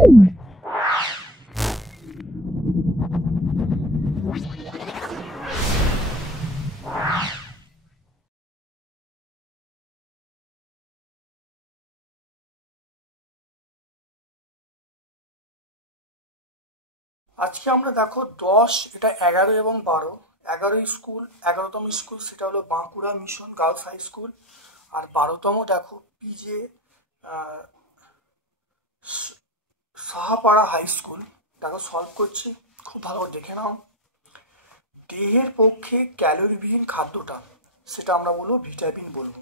আজকে আমরা দেখো 10, এটা 11 এবং 12, 11তম স্কুল সেটা হলো Bankura mission girls high school. আর 12তম দেখো পিজে সাহাপাড়া হাই স্কুল। দেখো সলভ করছি, খুব ভালো করে দেখে নাও। দেহের পক্ষে ক্যালোরিবিহীন খাদ্যটা সেটা আমরা বলবো ভিটামিন বলবো।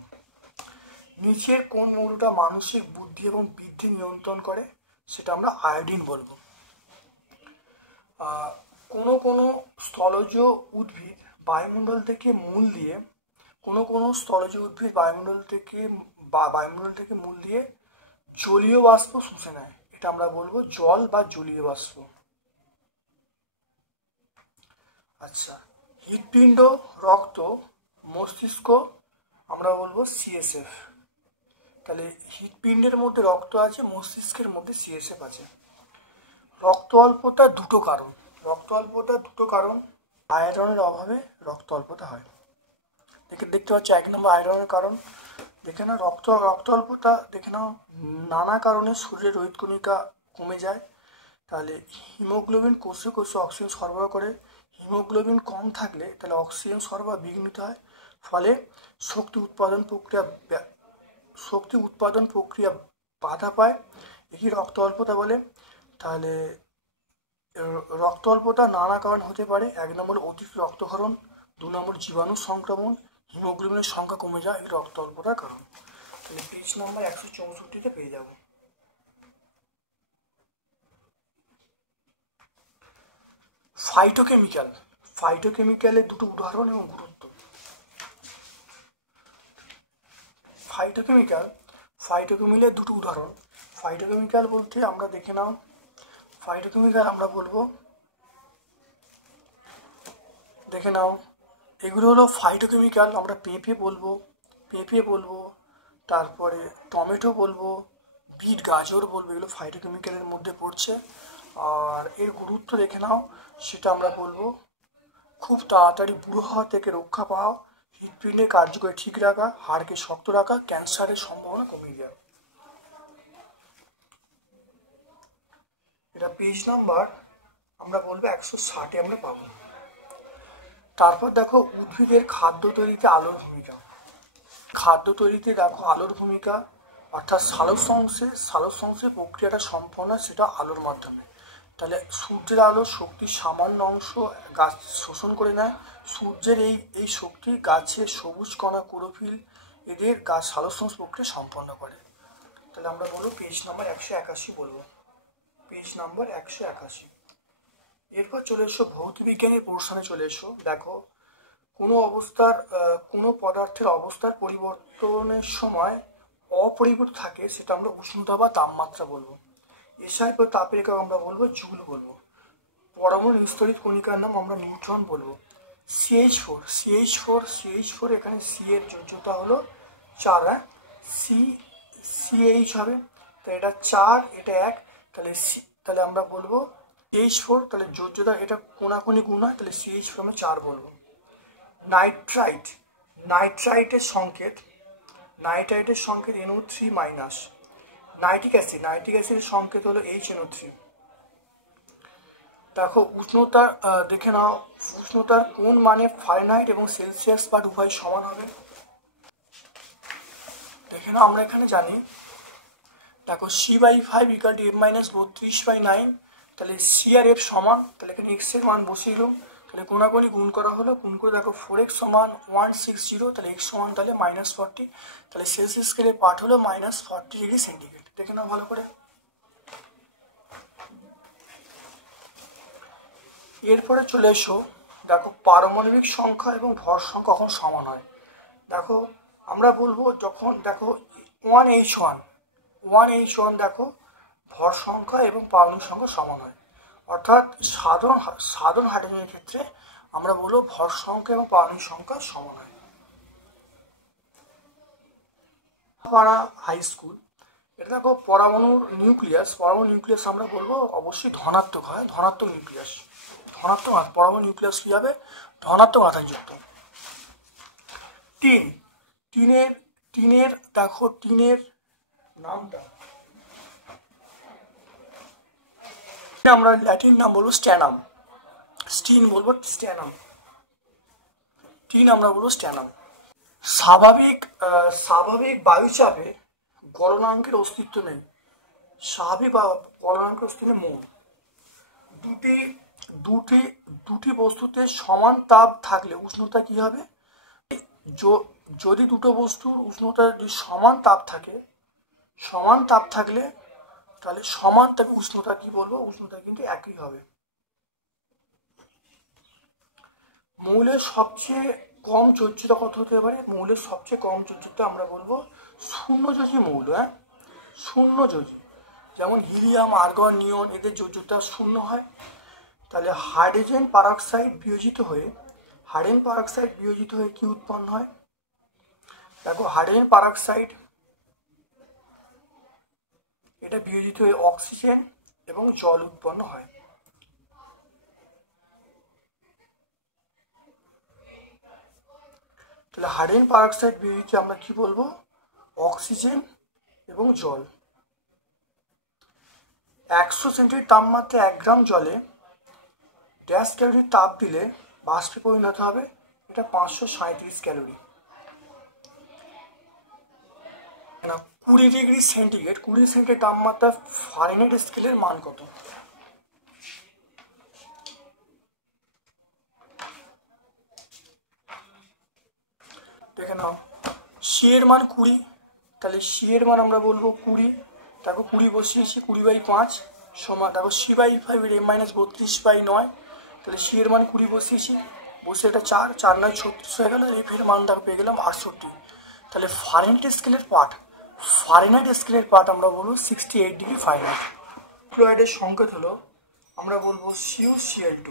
নিচের কোন মৌলটা মানসিক বুদ্ধি এবং বৃদ্ধি নিয়ন্ত্রণ করে সেটা আমরা আয়োডিন বলবো। কোনো কোনো স্থলজ উদ্ভিদ বায়ুমণ্ডল থেকে মূল দিয়ে বায়ুমণ্ডল থেকে মূল দিয়ে জলীয় বাষ্প শুষে নেয়, এটা আমরা বলবো জল বা জলীয় বাষ্প। আচ্ছা, হৃৎপিণ্ড, রক্ত, মস্তিষ্ক আমরা বলবো সিএসএফ। তাহলে হৃৎপিণ্ডের মধ্যে রক্ত আছে, মস্তিষ্কের মধ্যে সিএসএফ আছে। রক্ত অল্পতা দুটো কারণ। আয়রনের অভাবে রক্ত অল্পতা হয়। দেখতে পাচ্ছ 1 নম্বর আয়রনের কারণ। দেখে নাও রক্ত অল্পতা, দেখে নাও নানা কারণে শরীরে রোহিত কণিকা কমে যায়। তাহলে হিমোগ্লোবিন কোষে অক্সিজেন সরবরাহ করে। হিমোগ্লোবিন কম থাকলে তাহলে অক্সিজেন সরবরাহ বিঘ্নিত হয়, ফলে শক্তি উৎপাদন প্রক্রিয়া বাধা পায়। একে রক্ত অল্পতা বলে। তাহলে রক্ত অল্পতা নানা কারণ হতে পারে। 1 নম্বর অতিরিক্ত রক্তক্ষরণ, 2 নম্বর জীবাণু সংক্রমণ, হিমোগ্লোবিনের সংখ্যা কমে যায়, এই রক্ত অল্পতার কারণ। তাহলে পেজ নাম্বার 164 পেয়ে যাব। ফাইটোকেমিক্যালের দুটো উদাহরণ এবং গুরুত্ব। ফাইটোকেমিক্যালের দুটো উদাহরণ। ফাইটোকেমিক্যাল বলতে আমরা দেখে নাও, ফাইটোকেমিক্যাল আমরা বলবো, দেখে নাও এগুলো হলো ফাইটোকেমিক্যাল। আমরা পেঁপে বলবো, তারপরে টমেটো বলবো, বিট গাজর বলবো, এগুলো ফাইটোকেমিক্যালের মধ্যে পড়ছে। আর এর গুরুত্ব দেখে নাও, সেটা আমরা বলবো খুব তাড়াতাড়ি বুড়ো হওয়া থেকে রক্ষা পাওয়া, হৃৎপিণ্ডের কার্যকরী ঠিক রাখা, হাড়কে শক্ত রাখা, ক্যান্সারের সম্ভাবনা কমিয়ে দেওয়া। এটা পেজ নাম্বার আমরা বলবো 160 আমরা পাবো। তারপর দেখো উদ্ভিদের খাদ্য তৈরিতে আলোর ভূমিকা। অর্থাৎ সালোকসংশ্লেষ প্রক্রিয়াটা সম্পন্ন সেটা আলোর মাধ্যমে। তাহলে সূর্যের আলোর শক্তির সামান্য অংশ গাছ শোষণ করে নেয়। সূর্যের এই শক্তি গাছের সবুজ কণা ক্লোরোফিল এদের গাছ সালোকসংশ্লেষ প্রক্রিয়া সম্পন্ন করে। তাহলে আমরা বলবো পেজ নাম্বার 181 বলবো, পেজ নাম্বার 181। এরপর চলে এসো ভৌতবিজ্ঞানের পোর্শনে চলে এসো। দেখো কোনো পদার্থের অবস্থার পরিবর্তনের সময় অপরিবর্তিত থাকে সেটা আমরা উষ্ণতা বা তাপমাত্রা বলবো। এসআই বা তাপের একক আমরা বলবো জুল বলবো। পরমাণু বিস্তরিত কণিকার নাম আমরা নিউট্রন বলবো। CH4 এখানে সি এর যোজ্যতা হলো 4, CH হবে, তাহলে এটা 4, এটা 1, তাহলে আমরা বলবো H4, তাহলে যোজ্যতা এটা কোনাকুনি গুণ হয়, তাহলে CH4 আমরা 4 বলবো। নাইট্রাইটের সংকেত NO3-। নাইট্রিক অ্যাসিডের সংকেত হলো HNO3। দেখো উষ্ণতা দেখে নাও, উষ্ণতার কোন মানে ফারেনহাইট এবং সেলসিয়াস বা উভয় সমান হবে। দেখে নাও আমরা এখানে জানি, দেখো C/5 = F-32/9, তাহলে C আর F সমান, তাহলে এখানে x এর মান বসিয়ে দিলাম, তাহলে কোনাকুনি গুণ করা হলো, গুণ করে দেখো 4x = 160, তাহলে x সমান তাহলে -40, তাহলে সেলসিয়াস স্কেলের পাঠ হলো -40°C। দেখে নাও ভালো করে। এরপরে চলে এসো, দেখো পারমাণবিক সংখ্যা এবং ভর সংখ্যা কখন সমান হয়। দেখো আমরা বলবো যখন দেখো 1H1 দেখো ভর সংখ্যা এবং পারমাণবিক সংখ্যা সমান হয়। অর্থাৎ সাধারণ হাইড্রোজেনের ক্ষেত্রে আমরা বলবো ভর সংখ্যা এবং পারমাণবিক সংখ্যা সমান হয়। হাই স্কুল, এটা দেখো পরমাণুর নিউক্লিয়াস আমরা বলবো অবশ্যই ধনাত্মক হয়, ধনাত্মক নিউক্লিয়াস, ধনাত্মক পরমাণু নিউক্লিয়াস কি হবে, ধনাত্মক আধানযুক্ত। টিন, টিনের দেখো টিনের নামটা আমরা ল্যাটিন নাম বলবো স্ট্যানাম, স্টিন বলবো স্ট্যানাম, টিন আমরা বলবো স্ট্যানাম। স্বাভাবিক বায়ুচাপে গলনাঙ্কের অস্তিত্ব নেই, স্বাভাবিক গলনাঙ্কের অস্তিত্ব নেই। মোল দুটি দুটি দুটি বস্তুতে সমান তাপ থাকলে উষ্ণতা কি হবে, যদি দুটো বস্তুর উষ্ণতা যদি সমান তাপ থাকলে তাহলে সমান তাপে উষ্ণতা কি বলবো, উষ্ণতা কিন্তু একই হবে। মৌলের সবচেয়ে কম যোজ্যতা কত হতে পারে, মৌলের সবচেয়ে কম যোজ্যতা আমরা বলবো শূন্যযোজী মৌল, হ্যাঁ শূন্যযোজী, যেমন হিলিয়াম, আর্গন, নিয়ন, এদের যোজ্যতা শূন্য হয়। তাহলে হাইড্রোজেন পারঅক্সাইড বিয়োজিত হয়ে কি উৎপন্ন হয়, দেখো হাইড্রোজেন পারঅক্সাইড এটা বিয়োজিত হয়ে অক্সিজেন এবং জল উৎপন্ন হয়। তাহলে হাইড্রোজেন পারঅক্সাইড বিয়োজিত আমরা কি বলবো, অক্সিজেন এবং জল। 100 সেন্টিগ্রেড তাপমাত্রা 1 গ্রাম জলে ড্যাশ ক্যালোরি তাপ দিলে বাষ্পে পরিণত হবে, এটা 537 ক্যালোরি। 20 ডিগ্রি সেন্টিগ্রেড তাপমাত্রা ফারেনহাইট স্কেলের মান কত, দেখে নাও। সি এর মান 20, তাহলে সি এর মান আমরা বলবো 20, দেখো 20 বসিয়েছি, 20/5 সমান, দেখো সি বাই 5 m-32/9, তাহলে সি এর মান 20 বসিয়েছি, বসে এটা 4 4 9 36 হয়ে গেল, এফ এর মান দেখো পেয়ে গেলাম 68। তাহলে ফারেনহাইট স্কেলের পার্ট আমরা বলবো 68 ডিগ্রি ফারেনহাইট। ক্লোরাইডের সংকেত হলো আমরা বলবো CuCl2।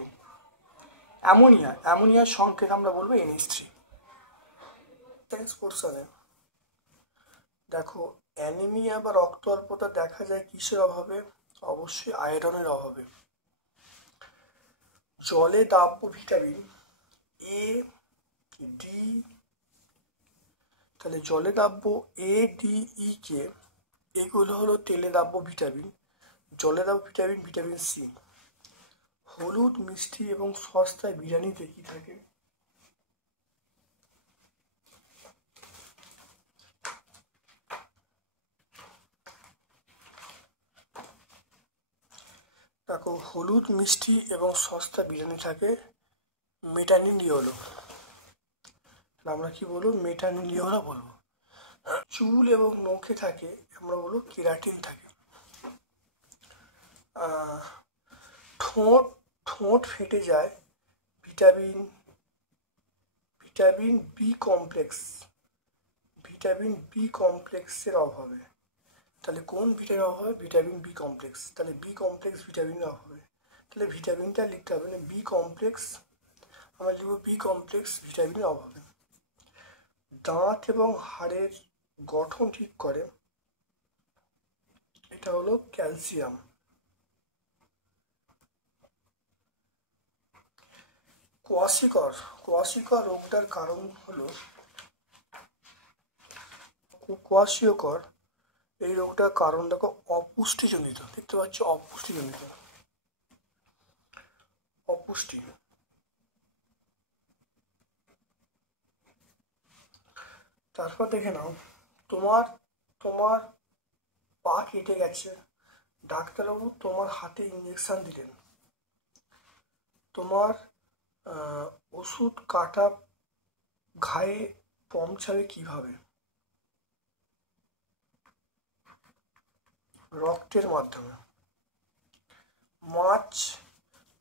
অ্যামোনিয়ার সংকেত আমরা বলবো NH3। পোর্শনে দেখো অ্যানিমিয়া বা রক্ত অল্পতা দেখা যায় কিসের অভাবে, অবশ্যই আয়রনের অভাবে। জলে দাব্য ভিটামিন A, D, তাহলে জলে দাব্য A, D, E কে, এগুলো হলো তেলে দাব্য ভিটামিন, জলে দাব্য ভিটামিন C। হলুদ, মিষ্টি এবং সস্তায় বিরিয়ানিতে কি থাকে, দেখো হলুদ, মিষ্টি এবং সস্তা বিরিয়ানি থাকে মেটানিলিওলো, আমরা কি বলবো, মেটানিলিওলো বলবো। চুল এবং নখে থাকে আমরা বলবো কেরাটিন থাকে। ঠোঁট ফেটে যায় ভিটামিন বি কমপ্লেক্সের অভাবে, তাহলে কোন ভিটামিন অভাবে, ভিটামিন বি কমপ্লেক্স, তাহলে বি কমপ্লেক্স ভিটামিনের অভাবে, তাহলে ভিটামিনটা লিখতে হবে না বি কমপ্লেক্স, আমরা লিখব বি কমপ্লেক্স ভিটামিনের অভাবে। দাঁত এবং হাড়ের গঠন ঠিক করে, এটা হলো ক্যালসিয়াম। কোয়াশিকর রোগটার কারণ হলো, কোয়াশিকর এই রোগটার কারণ দেখো অপুষ্টিজনিত, দেখতে পাচ্ছ অপুষ্টি। তারপর দেখে নাও, তোমার পা কেটে গেছে, ডাক্তারবাবু তোমার হাতে ইঞ্জেকশন দিলেন, তোমার ওষুধ কাটা ঘায়ে পৌঁছাবে কিভাবে, রক্তের মাধ্যমে।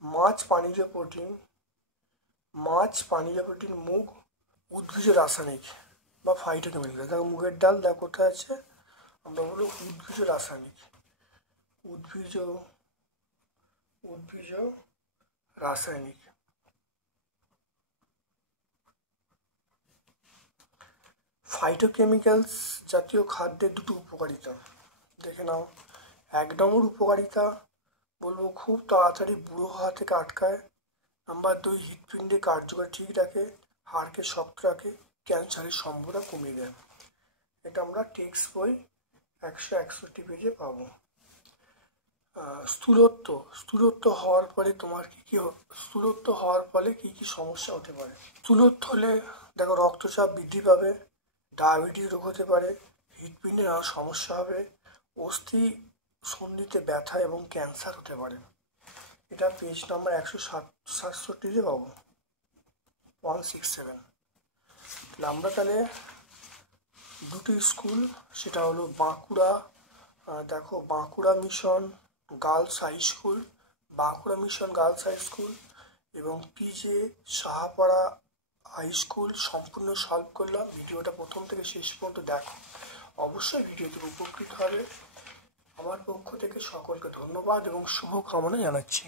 মাছ পানিজ প্রোটিন, মুগ উদ্ভিজ রাসায়নিক বা ফাইটোকেমিক্যাল, দেখো মুগের ডাল দেখো কোথায় আছে, আমরা বলবো উদ্ভিজ রাসায়নিক, উদ্ভিজ রাসায়নিক। ফাইটোকেমিক্যালস জাতীয় খাদ্যের দুটো উপকারিতা, দেখে নাও। 1 নম্বর উপকারিতা বলবো খুব তাড়াতাড়ি বুড়ো হওয়া থেকে আটকায়। নাম্বার 2, হৃৎপিণ্ডের কার্যকর ঠিক রাখে, হাড়কে শক্ত রাখে, ক্যান্সারের সম্ভাবনা কমিয়ে দেয়। এটা আমরা টেক্সট বই 161 পেজে পাবো। স্থূলত্ব হওয়ার ফলে তোমার স্থূলত্ব হওয়ার ফলে কি কি সমস্যা হতে পারে? স্থূলত্ব হলে দেখো রক্তচাপ বৃদ্ধি পাবে, ডায়াবেটিস রোগ হতে পারে, হৃৎপিণ্ডে নানা সমস্যা হবে, অস্থি সন্ধিতে ব্যথা এবং ক্যান্সার হতে পারে। এটা পেজ নাম্বার 167 পাবো, 167। আমরা তাহলে দুটি স্কুল, সেটা হলো বাঁকুড়া, দেখো Bankura mission girls high school, Bankura mission girls high school এবং পিজে সাহাপাড়া হাই স্কুল সম্পূর্ণ সলভ করলাম। ভিডিওটা প্রথম থেকে শেষ পর্যন্ত দেখো, অবশ্যই ভিডিওতে উপকৃত হবে। আমার পক্ষ থেকে সকলকে ধন্যবাদ এবং শুভকামনা জানাচ্ছি।